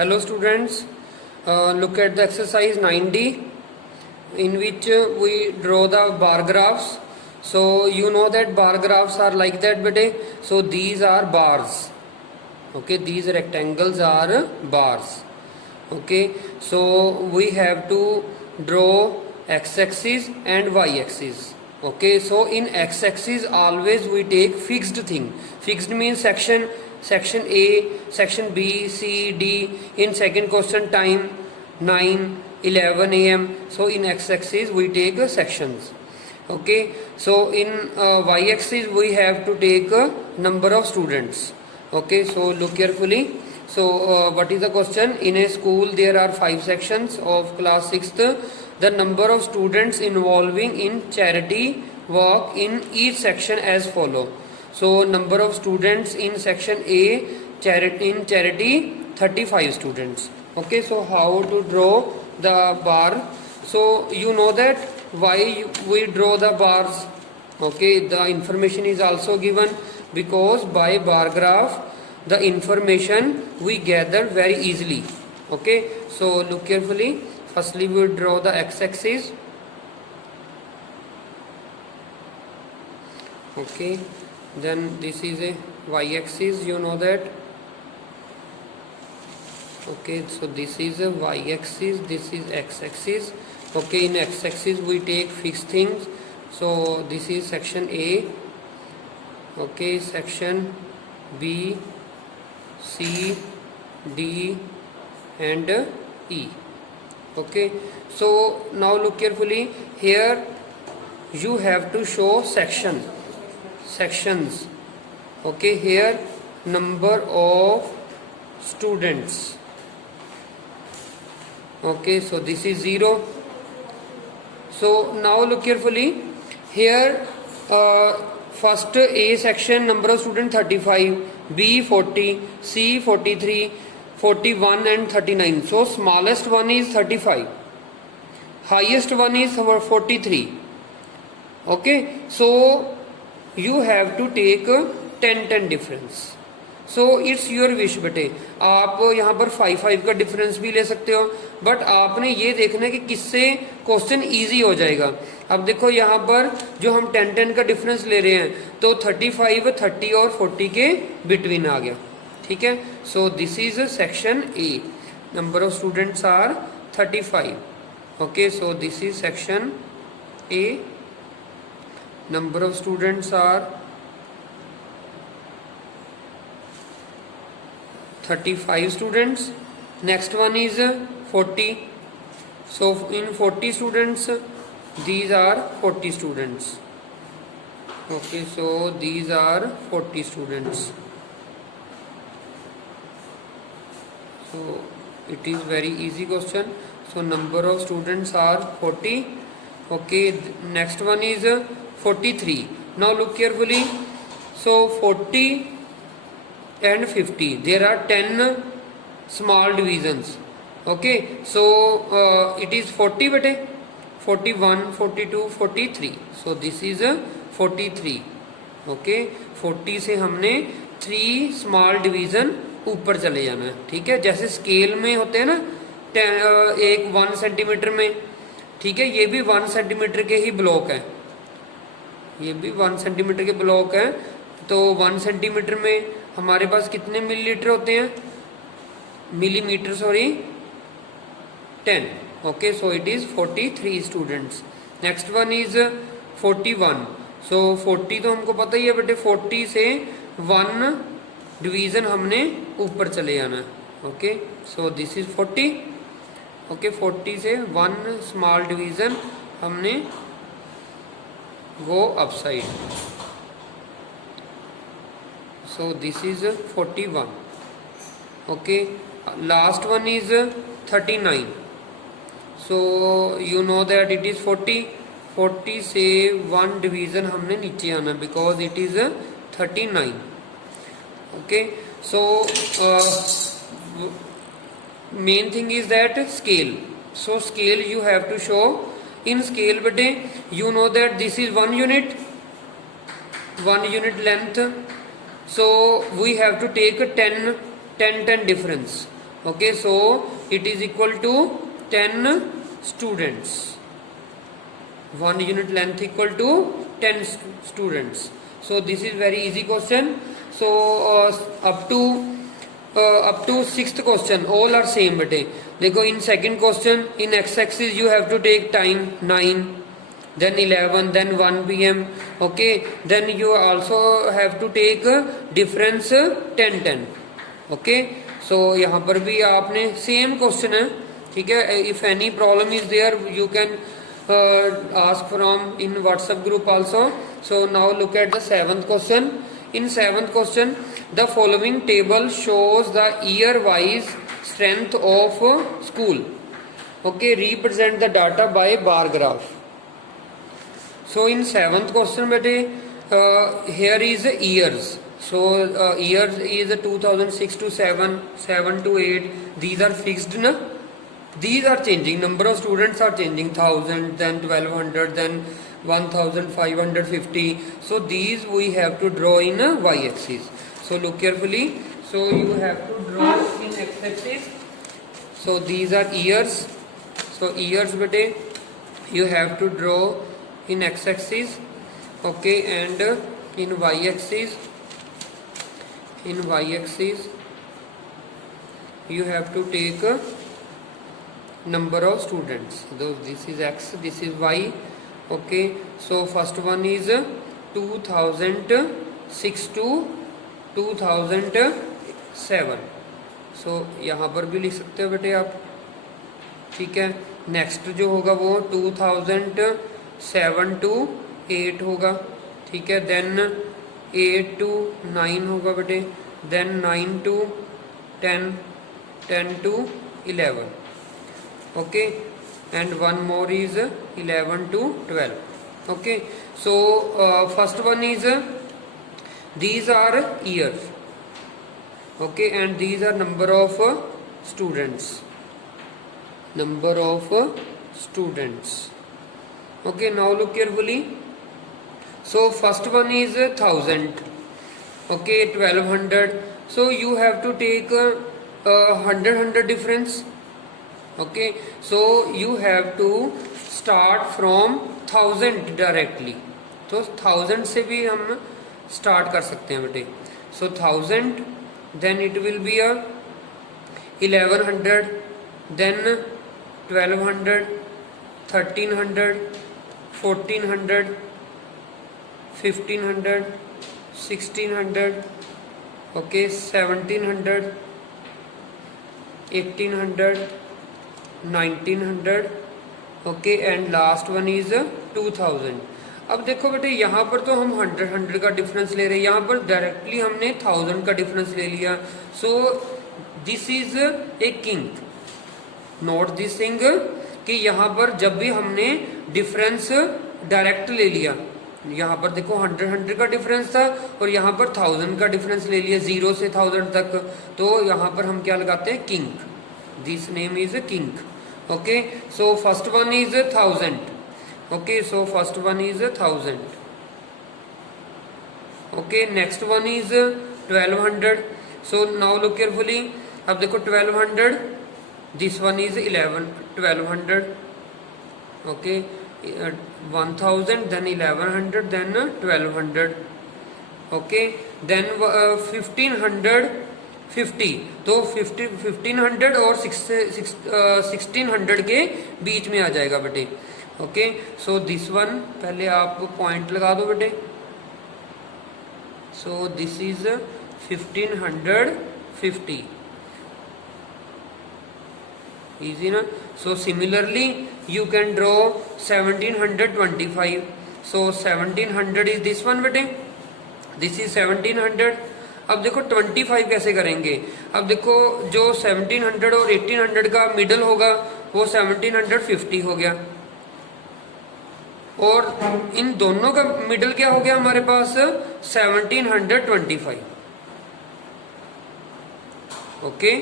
Hello students, look at the exercise 9D in which we draw the bar graphs. So you know that bar graphs are like that bete. So these are bars. Okay, these rectangles are bars. Okay, so we have to draw x-axis and y-axis. Okay, so in x-axis always we take fixed thing. Fixed means section A, section B, C, D. In second question time 9, 11 a.m. So in x-axis we take sections. Okay, so in y-axis we have to take number of students. Okay, so look carefully. So what is the question? In a school there are 5 sections of class 6th. The number of students involving in charity work in each section as follow. So number of students in section A charity 35 students. Okay, so how to draw the bar? So you know that why we draw the bars. Okay, the information is also given because by bar graph the information we gather very easily. Okay, so look carefully. Firstly we draw the x-axis. Okay, then this is a y-axis, you know that. Okay, so this is a y-axis, this is x-axis. Okay, in x-axis we take fixed things. So this is section A. Okay, section B, C, D and E. Okay, so now look carefully. Here you have to show sections. Okay, here number of students. Okay, so this is 0. So now look carefully. Here first A section number of students 35, B 40, C 43, 41 and 39. So smallest one is 35, highest one is 43. Okay, so you have to take 10 difference. So it's your wish बेटे. आप यहाँ पर 5 का difference भी ले सकते हो, but आपने ये देखना है कि किससे क्वेश्चन इजी हो जाएगा. अब देखो यहाँ पर जो हम 10 का डिफरेंस ले रहे हैं तो 35 30 और 40 के बिटवीन आ गया. ठीक है, so this is section A. Number of students are 35. Okay, so this is section A. Number of students are 35 students. Next one is 40. So in 40 students, these are 40 students. Okay, so these are 40 students. So it is very easy question. So number of students are 40. Okay, next one is 43. Now look carefully. So 40 and 50, there are 10 small divisions. Okay, so it is 40 bete, 41, 42, 43. So this is 43. Okay, 40 से हमने 3 small division ऊपर चले जाना है. ठीक है, जैसे scale में होते हैं ना, एक 1 सेंटीमीटर में. ठीक है, ये भी 1 सेंटीमीटर के ही ब्लॉक है. ये भी 1 सेंटीमीटर के ब्लॉक है. तो 1 सेंटीमीटर में हमारे पास कितने मिलीलीटर होते हैं? Millimetre, sorry, 10. Okay, so it is 43 students. Next one is 41. सो 40 तो हमको पता ही है बेटे. 40 से 1 डिवीजन हमने ऊपर चले जाना है. Okay, so this is 40. Okay, 40 से 1 स्मॉल डिवीजन हमने गो upside. So this is 41. Okay, last one is 39. So you know that it is 40. 40 से 1 division हमने नीचे आना because it is 39. Okay, so main thing is that scale. So scale you have to show. In scale bete, you know that this is 1 unit, 1 unit length. So we have to take 10 difference. Okay, so it is equal to 10 students. 1 unit length equal to 10 students. So this is very easy question. So up to sixth question all are same bete. देखो in second question in x axis you have to take time 9, then 11, then 1 pm. Okay, then you also have to take difference 10 10. Okay, so यहाँ पर भी आपने same question है, ठीक है. If any problem is there you can ask from in WhatsApp group also. So now look at the seventh question. In seventh question, the following table shows the year wise strength of school. Okay, represent the data by bar graph. So in seventh question bete, here is years. So years is 2006 to 7, 7 to 8. These are fixed na. These are changing, number of students are changing, 1000, then 1200, then 1550. So these we have to draw in a y-axis. So look carefully. So you have to draw in x-axis. So these are years. So years bete, you have to draw in x-axis. Okay, and in y-axis, you have to take number of students. Those, this is x, this is y. Okay, so first one is 2006 to 2007. So यहाँ पर भी लिख सकते हो बेटे आप, ठीक है. नेक्स्ट जो होगा वो 2007 to 8 होगा, ठीक है. देन 8 to 9 होगा बेटे, then 9 to 10, 10 to 11. Okay, and one more is 11 to 12. Okay, so first one is these are years. Okay, and these are number of students. Okay, now look carefully. So first one is 1000. Okay, 1200. So you have to take 100 difference. Okay, so you have to start from 1000 directly. तो 1000 से भी हम start कर सकते हैं बेटे. So 1000, then it will be a 1100, then 1200, 1300, 1400, 1500, 1600. Okay, 1700, 1800, 1900. Okay, and last one is 2000. अब देखो बेटे यहाँ पर तो हम 100 का डिफरेंस ले रहे हैं, यहाँ पर डायरेक्टली हमने 1000 का डिफरेंस ले लिया. सो this is a king. Note this thing कि यहाँ पर जब भी हमने डिफरेंस डायरेक्ट ले लिया, यहाँ पर देखो 100 का डिफरेंस था और यहाँ पर 1000 का डिफरेंस ले लिया 0 से 1000 तक, तो यहाँ पर हम क्या लगाते हैं, king. This name is king. Okay, so first one is 1000. Okay, so first one is 1000. Okay, next one is 1200. So now look carefully. अब देखो 1200. This one is 1200. Okay, 1000, then 1100, then 1200. Okay, then 1550. तो 1500 और 1600 के बीच में आ जाएगा बेटे. Okay, so this one पहले आप पॉइंट लगा दो बेटे. सो दिस इज 1550. इजी ना. So similarly you can draw 1725. So 1700 is this one बेटे, दिस इज 1700. अब देखो 25 कैसे करेंगे. अब देखो जो 1700 और 1800 का मिडल होगा वो 1750 हो गया, और इन दोनों का मिडल क्या हो गया हमारे पास, 1725. Okay,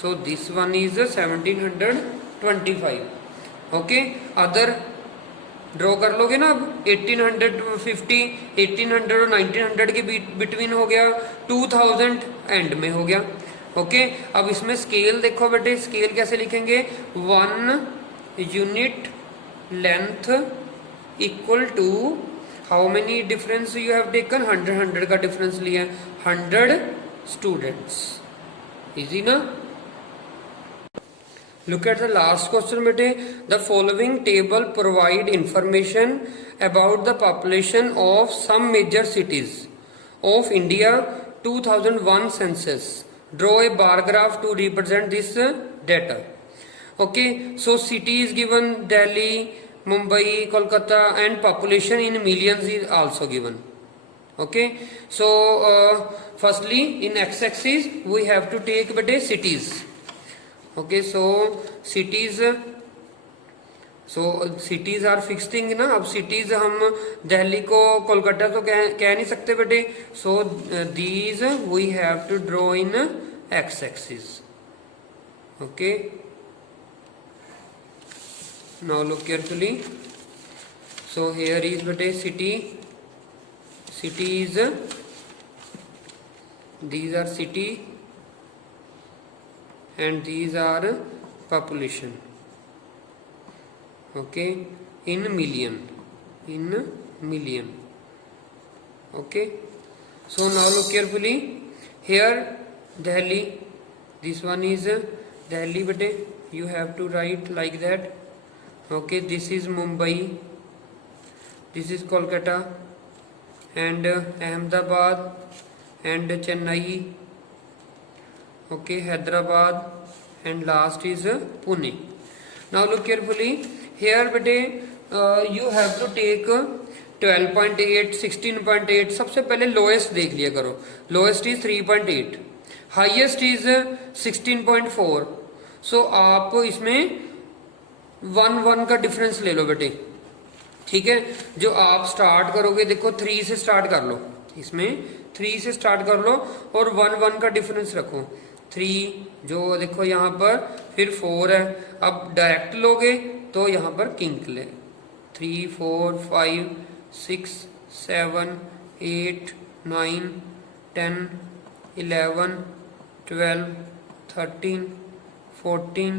so this one is 1725. Okay, other draw कर लोगे ना. अब 1850, 1800 और 1900 के बिटवीन हो गया, 2000 एंड में हो गया. ओके अब इसमें स्केल देखो बेटे, स्केल कैसे लिखेंगे, 1 unit length equal to how many difference you have taken, 100 का डिफरेंस लिया, 100 स्टूडेंट्स। इजी ना। Look at the last question bete. The following table provide information about the population of some major cities of India 2001 census. Draw a bar graph to represent this data. Okay, so city is given Delhi, Mumbai, Kolkata, and population in millions is also given. Okay, so firstly in x-axis we have to take bete cities. Okay so cities, so cities are fix thing ना। अब cities हम दिल्ली को कोलकाता तो कह नहीं सकते बेटे, so these we have to draw in X axis. Okay now look carefully, so here is बेटे city, cities, these are city and these are population, okay, in million, okay. So now look carefully, here Delhi, this one is Delhi bete, you have to write like that, okay. This is Mumbai, this is Kolkata, and Ahmedabad and Chennai, okay, Hyderabad, and last is Pune. Now look carefully, here bete you have to take 12.8, 16.8, सबसे पहले lowest देख लिया करो, lowest is 3.8, highest is 16.4, सो आप इसमें 1 का difference ले लो बेटे, ठीक है। जो आप स्टार्ट करोगे देखो 3 से स्टार्ट कर लो, इसमें 3 से स्टार्ट कर लो और 1 का डिफरेंस रखो, 3 जो देखो यहाँ पर, फिर 4 है, अब डायरेक्ट लोगे तो यहाँ पर किंक ले, 3 4 5 6 7 8 9 10 11 12 13 14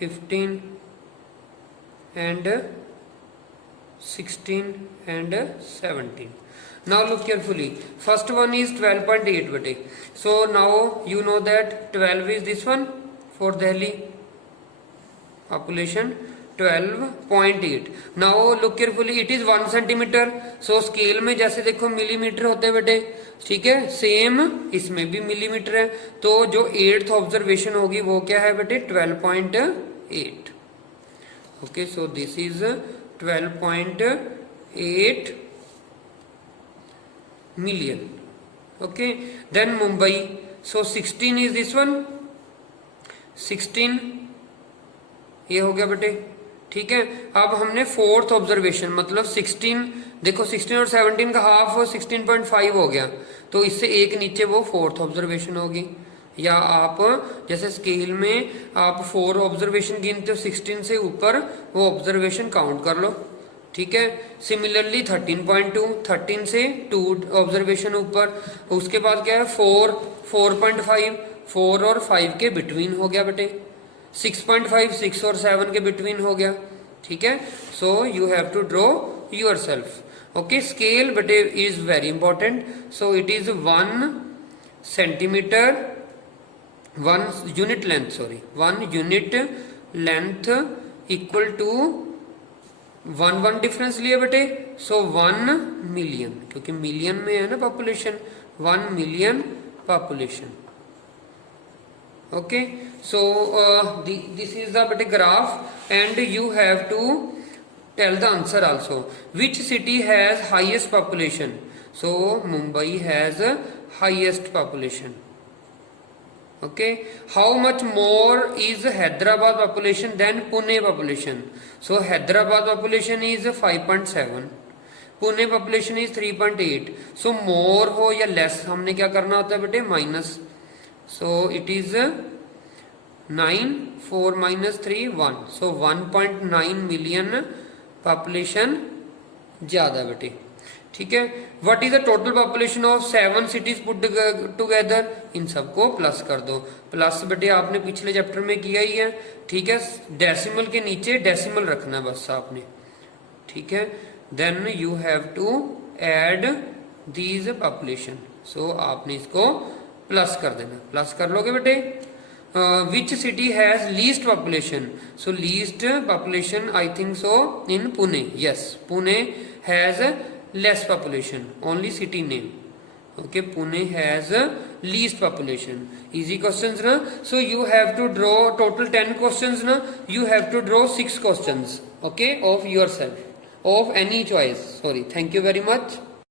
15 and 16 and 17. Now look carefully, first one is 12.8 bete, so now you know that 12 is this one for Delhi population 12.8. now look carefully, it is 1 centimeter, so scale में जैसे देखो मिलीमीटर होते हैं बेटे, ठीक है, सेम इसमें भी मिलीमीटर है, तो जो 8th ऑब्जर्वेशन होगी वो क्या है बेटे, 12.8. okay, so this is 12.8 million. okay, then Mumbai, so 16 is this one, 16 ये हो गया बेटे, ठीक है। अब हमने 4th ऑब्जर्वेशन मतलब 16, देखो 16 और 17 का हाफ 16.5 हो गया, तो इससे एक नीचे वो 4th ऑब्जर्वेशन होगी, या आप जैसे स्केल में आप 4 ऑब्जर्वेशन गिनते हो, 16 से ऊपर वो ऑब्जर्वेशन काउंट कर लो, ठीक है। सिमिलरली 13.2, 13 से 2 ऑब्जर्वेशन ऊपर, उसके बाद क्या है 4, 4.5, 4 और 5 के बिटवीन हो गया बेटे, 6.5 6 और 7 के बिटवीन हो गया, ठीक है। So you have to draw yourself, okay. Scale बेटे is very important, so it is 1 centimetre, 1 unit length, sorry 1 unit length equal to 1 difference लिया बेटे, सो 1 मिलियन, क्योंकि मिलियन में है ना population, 1 million population, okay. So this is the बेटे graph and you have to tell the answer also, which city has highest population, so Mumbai has highest population, okay. How much more is Hyderabad population than Pune population, so Hyderabad population is 5.7, Pune population is 3.8, so more हो या less हमने क्या करना होता है बेटे, minus, so it is 9, 4 minus 3 1, so 1.9 million population ज्यादा बेटे, ठीक है। What is the total population of 7 cities put together, इन सबको प्लस कर दो। प्लस बेटे आपने पिछले चैप्टर में किया ही है, ठीक है। डेसिमल के नीचे डेसिमल रखना बस आपने, ठीक है। Then you have to add these population, so आपने इसको प्लस कर देना। प्लस कर लोगे बेटे। Which city has least population, so least population I think so in Pune, yes Pune has less population, only city name, okay। Pune has least population, easy questions na। So you have to draw total 10 questions na, you have to draw 6 questions, okay, of yourself, of any choice, sorry। Thank you very much।